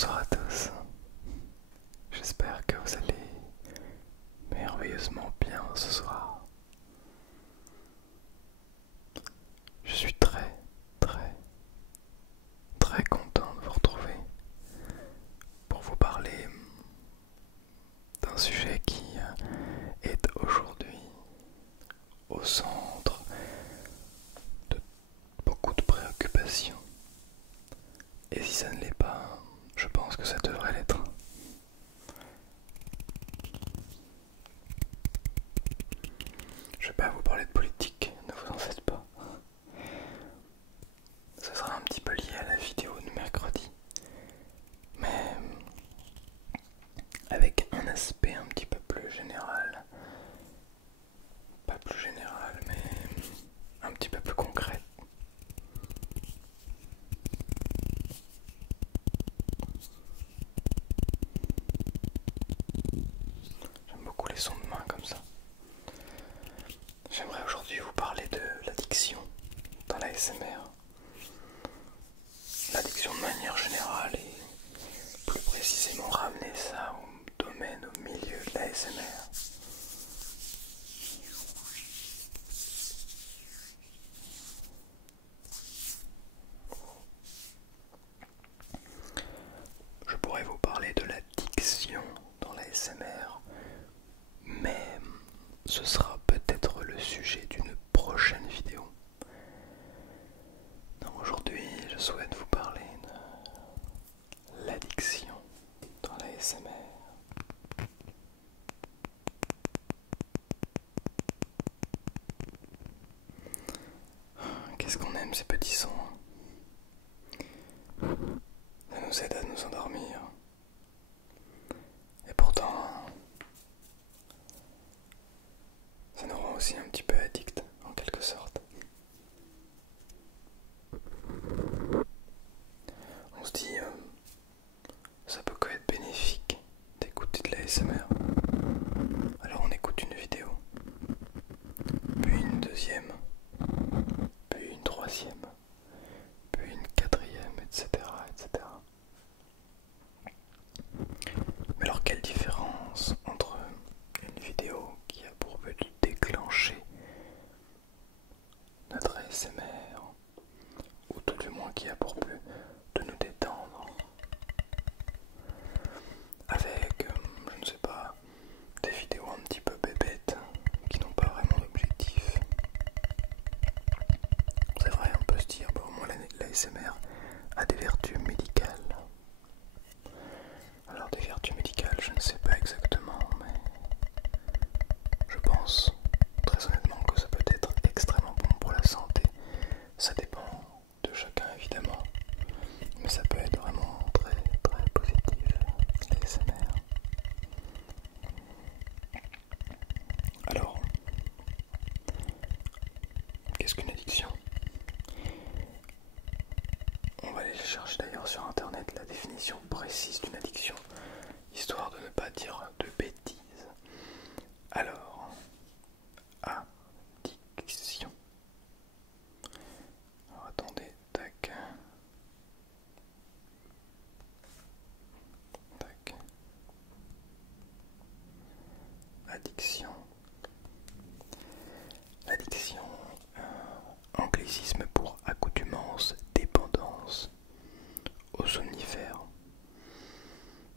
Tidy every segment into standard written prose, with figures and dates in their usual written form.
Bonsoir à tous, j'espère que vous allez merveilleusement bien ce soir. Je suis très content de vous retrouver pour vous parler d'un sujet qui est aujourd'hui au centre de beaucoup de préoccupations. Et si ça ne l'est pas, je pense que ça devrait l'être. Je vais pas vous parler de politique, ne vous en faites pas. Ce sera un petit peu lié à la vidéo de mercredi, mais avec un aspect un petit peu plus général. Pas plus général, mais un petit peu plus concret. J'aime beaucoup les sons de main comme ça. J'aimerais aujourd'hui vous parler de l'addiction dans la l'ASMR. L'addiction de manière générale et plus précisément ramener ça au domaine, au milieu de la l'ASMR. Je pourrais vous parler de l'addiction dans la l'ASMR, mais ce sera peut-être le sujet d'une prochaine vidéo. Non, aujourd'hui, je souhaite vous parler de l'addiction dans la l'ASMR. Qu'est-ce qu'on aime ces petits sons. Ça nous aide à nous endormir. Et pourtant, ça nous rend aussi un petit peu addicts, en quelque sorte. On se dit, ça peut que être bénéfique d'écouter de la l'ASMR. Alors on écoute une vidéo, puis une deuxième, puis une troisième, puis une quatrième, etc., etc. Mais alors quelle différence entre une vidéo qui a pour but de déclencher notre ASMR, ou tout du moins qui a pour but de nous détendre, avec, je ne sais pas, des vidéos un petit peu bébêtes qui n'ont pas vraiment d'objectif. C'est vrai, on peut se dire, au moins l'ASMR a des vertus médicales. Alors des vertus médicales, je ne sais pas exactement, mais je pense très honnêtement que ça peut être extrêmement bon pour la santé. Ça dépend de chacun évidemment, mais ça peut être vraiment très positif, l'ASMR. Alors, qu'est-ce qu'une addiction? On va aller chercher d'ailleurs sur internet la définition précise d'une addiction, histoire de ne pas dire de bêtises. Alors, addiction. Alors attendez, tac. Tac. Addiction. L'addiction, anglicisme pour accoutumance, dépendance aux somnifères.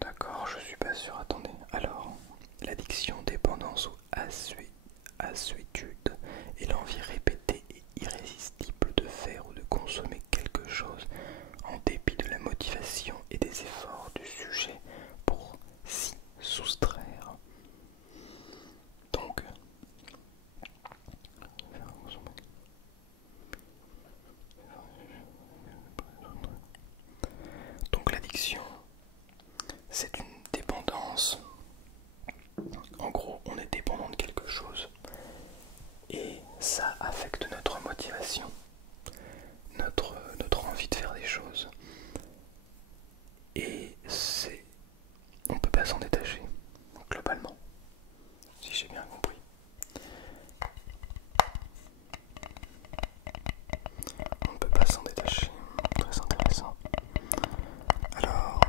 D'accord, je suis pas sûr, attendez. Alors, l'addiction, dépendance ou assuétude est l'envie répétée et irrésistible de faire ou de consommer quelque chose en dépit de la motivation et des efforts du sujet pour s'y soustraire. Donc l'addiction, c'est une dépendance. En gros, on est dépendant de quelque chose et ça affecte notre motivation, notre envie de faire des choses. Et on peut pas s'en détacher, globalement, si j'ai bien compris. On ne peut pas s'en détacher, très intéressant. Alors,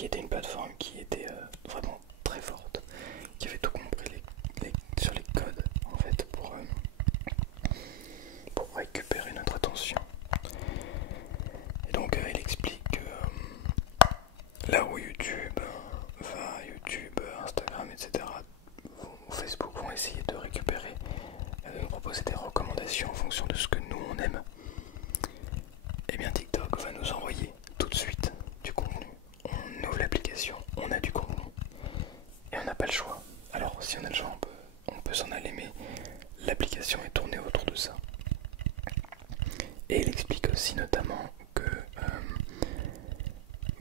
qui était une plateforme qui était vraiment très forte, qui avait tout compris sur les codes en fait pour récupérer notre attention. Et donc il explique que là où YouTube va, YouTube, Instagram, etc., ou Facebook vont essayer de récupérer, de nous proposer des recommandations en fonction de ce que nous on aime, et bien TikTok va nous envoyer tout de suite du contenu. On ouvre l'application, on a du contenu, et on n'a pas le choix. Alors si on a le choix, on peut s'en aller, mais l'application est tournée autour de ça. Et il explique aussi notamment que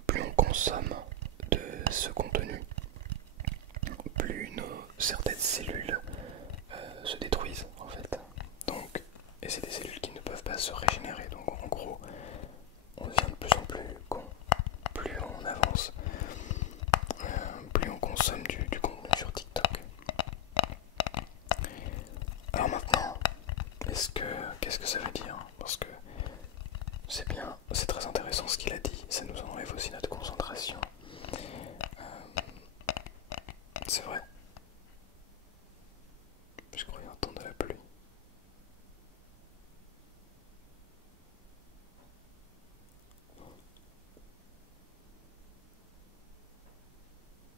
plus on consomme de ce contenu, plus certaines cellules se détruisent en fait. Donc, et c'est des cellules qui ne peuvent pas se régénérer. Donc en gros, on devient de plus en plus con. Plus on avance, plus on consomme du contenu sur TikTok. Alors maintenant, qu'est-ce que ça veut dire? Parce que c'est bien, c'est très intéressant ce qu'il a dit, ça nous enlève aussi notre concentration. C'est vrai. Je croyais entendre de la pluie.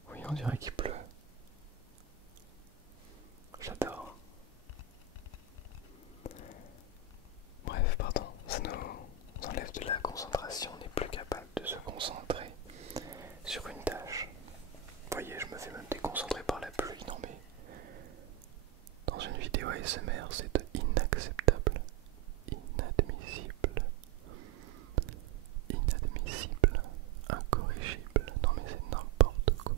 Oui, on dirait qu'il pleut. J'adore. Bref, pardon, ça nous enlève de la concentration, on n'est plus capable de se concentrer sur une tâche. Vous voyez, je me fais même déconcentrer par la pluie, non mais... Dans une vidéo ASMR, c'est inacceptable, inadmissible, inadmissible, incorrigible. Non mais c'est n'importe quoi.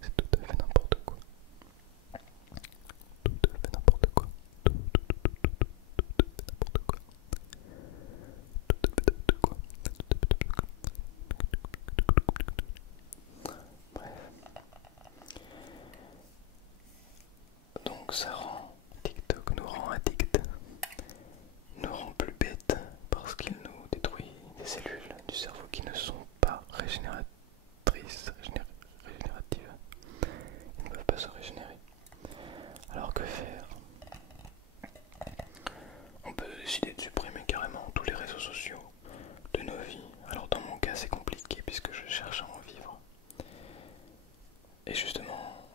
C'est tout à fait n'importe quoi. Tout à fait n'importe quoi. Tout à fait n'importe quoi. Bref. Donc ça rend, TikTok nous rend addicts, nous rend plus bêtes parce qu'il nous détruit des cellules du cerveau qui ne sont pas régénératives. Ils ne peuvent pas se régénérer. Alors que faire? On peut décider de supprimer carrément tous les réseaux sociaux de nos vies. Alors dans mon cas c'est compliqué puisque je cherche à en vivre. Et justement,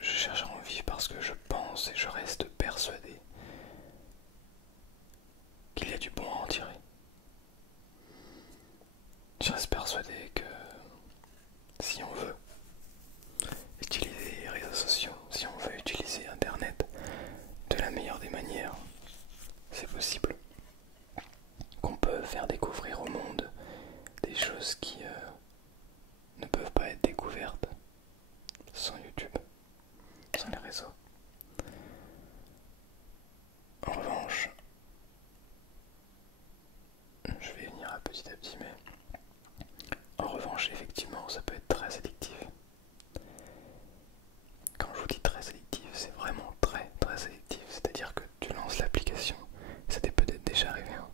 je cherche à en vivre parce que je pense et je reste persuadé qu'il y a du bon à en tirer. Je reste persuadé que si on veut utiliser les réseaux sociaux, si on veut utiliser Internet de la meilleure des manières, c'est possible. Qu'on peut faire découvrir au monde des choses qui ne peuvent pas être découvertes sans YouTube, sans les réseaux. En revanche, je vais y venir à petit, mais en revanche, effectivement, ça peut être très addictif. Quand je vous dis très addictif, c'est vraiment très addictif. C'est-à-dire que tu lances l'application, ça t'est peut-être déjà arrivé, hein.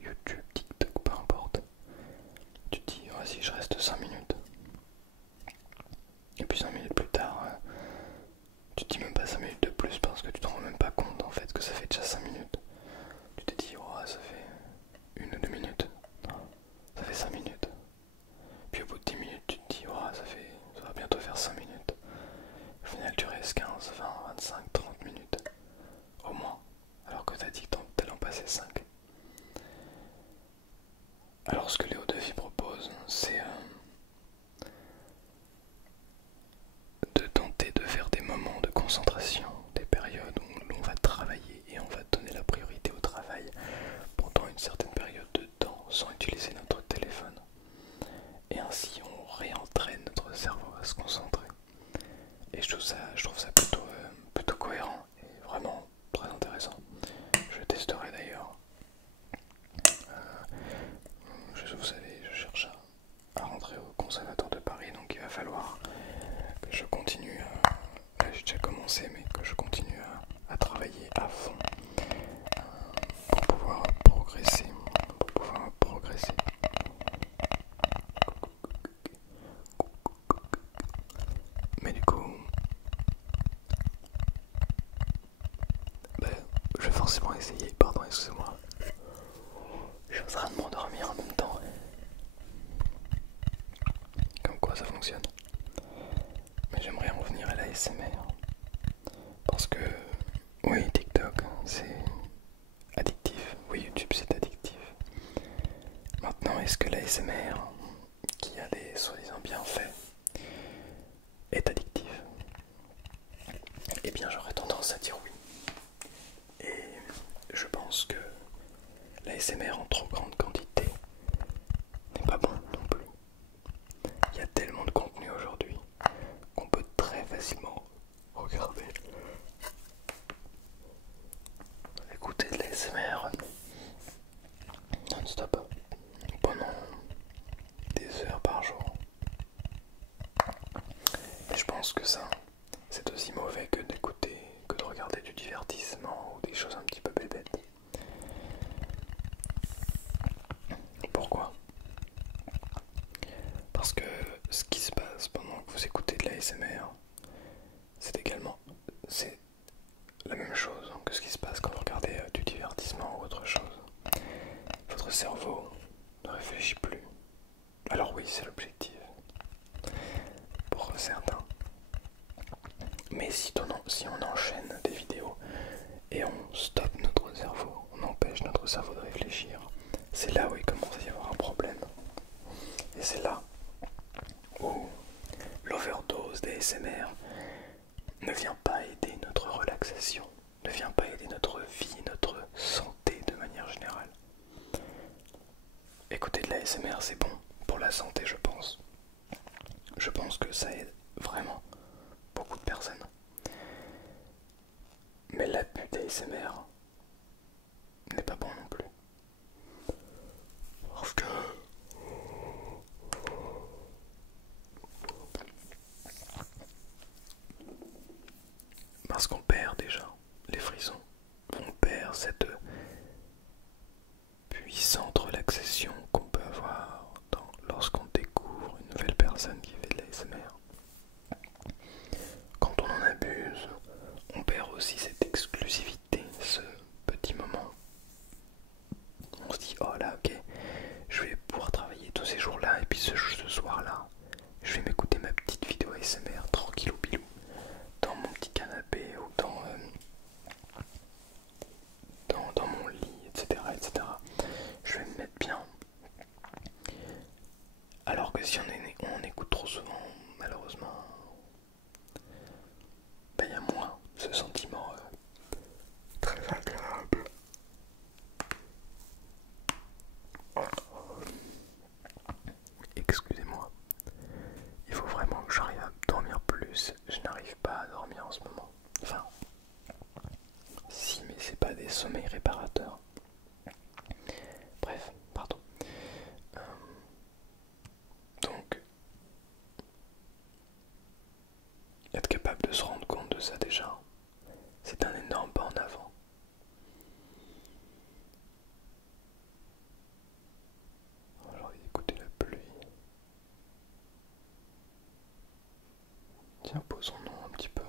YouTube, TikTok, peu importe. Tu te dis, vas-y, je reste 5 minutes. Et puis 5 minutes plus tard, tu te dis même pas 5 minutes de plus parce que tu t'en rends même pas compte en fait que ça fait déjà 5 minutes. Tu te dis, oh, ça fait 1 ou 2 minutes. Non, ça fait 5 minutes. Puis au bout de 10 minutes, tu te dis, oh, ça va bientôt faire 5 minutes. Au final, tu restes 15, 20, 25, 30 minutes. Au moins. Alors que t'as dit que t'allais en passer 5. Alors ce que Léo Davy propose, c'est de tenter de faire des moments de concentration, des périodes où l'on va travailler et on va donner la priorité au travail pendant une certaine période de temps sans utiliser notre téléphone. Et ainsi on réentraîne notre cerveau à se concentrer. Et je trouve ça plutôt cohérent et vraiment très intéressant. Je testerai d'ailleurs. Vous savez, je cherche à rentrer au conservatoire de Paris, donc il va falloir que je continue, là j'ai déjà commencé, mais que je continue à travailler à fond pour pouvoir progresser, forcément essayer, pardon, excusez-moi. Je suis en train de m'endormir en même temps. Comme quoi ça fonctionne. Mais j'aimerais en venir à la l'ASMR. Parce que, oui, TikTok, c'est addictif. Oui, YouTube, c'est addictif. Maintenant, est-ce que la l'ASMR, qui a des soi-disant bienfaits, est addictif? Eh bien, j'aurais tendance à dire oui. Et je pense que la l'ASMR en trop grande quantité n'est pas bon non plus. Il y a tellement de contenu aujourd'hui qu'on peut très facilement regarder, écouter de la l'ASMR non-stop pendant des heures par jour. Et je pense que ça, c'est aussi mauvais que d'écouter, que de regarder du divertissement ou des choses un petit peu bébêtes. Pourquoi? Parce que ce qui se passe pendant que vous écoutez de la l'ASMR, c'est la même chose que ce qui se passe quand vous regardez du divertissement ou autre chose. Votre cerveau ne réfléchit plus. Alors oui, c'est l'objectif pour certains. Mais si on enchaîne des vidéos et on stoppe notre cerveau, on empêche notre cerveau de réfléchir, c'est là où il commence à y avoir un problème. Et c'est là où l'overdose des ASMR ne vient pas aider notre relaxation, ne vient pas aider notre vie, notre santé de manière générale. Écouter de la l'ASMR, c'est bon pour la santé, je pense. Je pense que ça aide vraiment beaucoup de personnes. Mais l'abus d'ASMR n'est pas bon non plus. Parce qu'on perd déjà les frissons. On perd cette puissante relaxation qu'on peut avoir lorsqu'on découvre une nouvelle personne qui fait de l'ASMR. Quand on en abuse, on perd aussi cette exclusivité, ce petit moment. On se dit, oh là, ok, je vais pouvoir travailler tous ces jours-là, et puis ce soir-là, je vais m'écouter ma petite vidéo ASMR tranquille ou bilou, dans mon petit canapé ou dans mon lit, etc., etc. Je vais me mettre bien. Alors que si on écoute trop souvent, malheureusement, il y a moins ce sentiment très agréable. Excusez-moi, il faut vraiment que j'arrive à dormir plus. Je n'arrive pas à dormir en ce moment. Enfin, si, mais c'est pas des sommeils réparateurs. Bref, pardon. Donc, être capable de se rendre compte de ça déjà, c'est un énorme pas en avant. J'ai envie d'écouter la pluie. Tiens, posons-nous un petit peu.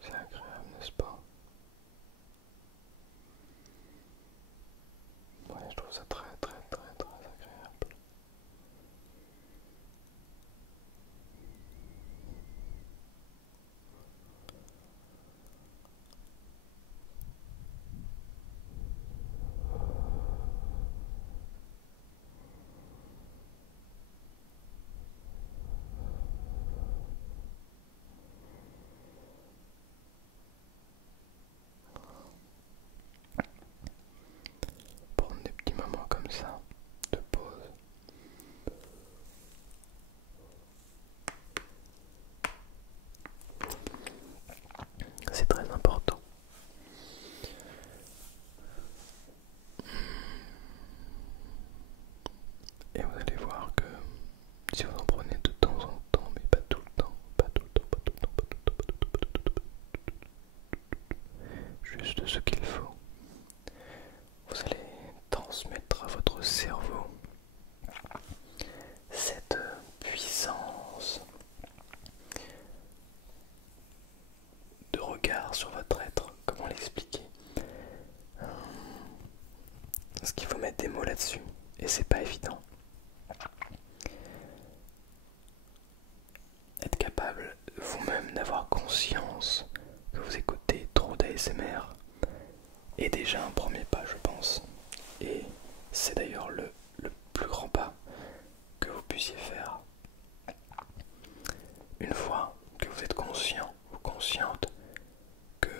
C'est agréable, n'est-ce pas? Ouais, je trouve ça très très très très agréable. Prendre des petits moments comme ça, de pause. C'est très important. Et vous allez voir que si vous en prenez de temps en temps, mais pas tout le temps, pas tout le temps, pas tout le temps, pas tout le temps, pas tout le temps, pas tout le temps, juste ce qu'il faut, vous allez transmettre à votre cerveau cette sur votre être. Comment l'expliquer? Parce qu'il faut mettre des mots là-dessus, et c'est pas évident. Être capable vous-même d'avoir conscience que vous écoutez trop d'ASMR est déjà un premier pas, je pense. Et c'est d'ailleurs le plus grand pas que vous puissiez faire. Une fois que vous êtes conscient ou consciente que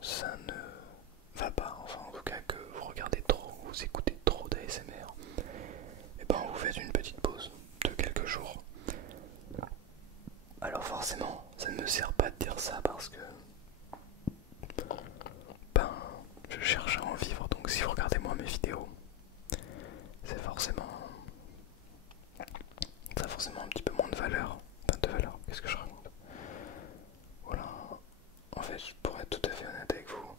ça ne va pas, enfin en tout cas que vous regardez trop, vous écoutez trop d'ASMR, et ben vous faites une petite pause de quelques jours. Alors forcément, ça ne me sert pas de dire ça parce que ben je cherche à en vivre, donc si vous regardez moi mes vidéos, c'est forcément ça a forcément un petit peu moins de valeur. Enfin de valeur, qu'est-ce que je raconte? Voilà. En fait, pour être tout à fait honnête avec vous,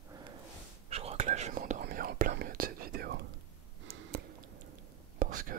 je crois que là je vais m'endormir en plein milieu de cette vidéo. Parce que